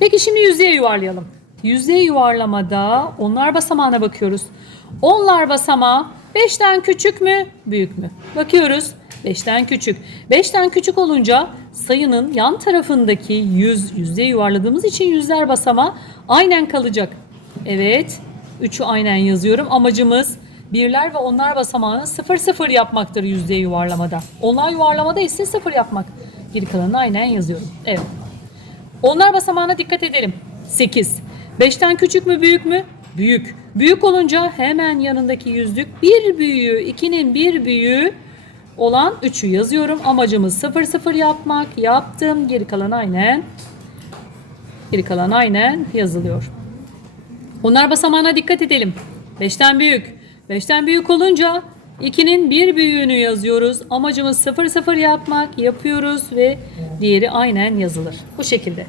Peki şimdi yüzeye yuvarlayalım. Yüzeye yuvarlamada onlar basamağına bakıyoruz. Onlar basamağı 5'ten küçük mü, büyük mü? Bakıyoruz. 5'ten küçük. 5'ten küçük olunca sayının yan tarafındaki 100, yüzeye yuvarladığımız için yüzler basamağı aynen kalacak. Evet. 3'ü aynen yazıyorum. Amacımız birler ve onlar basamağını 0 0 yapmaktır yüzdeye yuvarlamada. Onlar yuvarlamada ise 0 yapmak. Geri kalanını aynen yazıyorum. Evet. Onlar basamağına dikkat edelim. 8. 5'ten küçük mü büyük mü? Büyük. Büyük olunca hemen yanındaki yüzlük bir büyüğü, 2'nin bir büyüğü olan 3'ü yazıyorum. Amacımız 0 0 yapmak. Yaptım. Geri kalan aynen. Geri kalan aynen yazılıyor. Onlar basamağına dikkat edelim. 5'ten büyük. 5'ten büyük olunca 2'nin bir büyüğünü yazıyoruz. Amacımız 0 0 yapmak. Yapıyoruz ve diğeri aynen yazılır. Bu şekilde.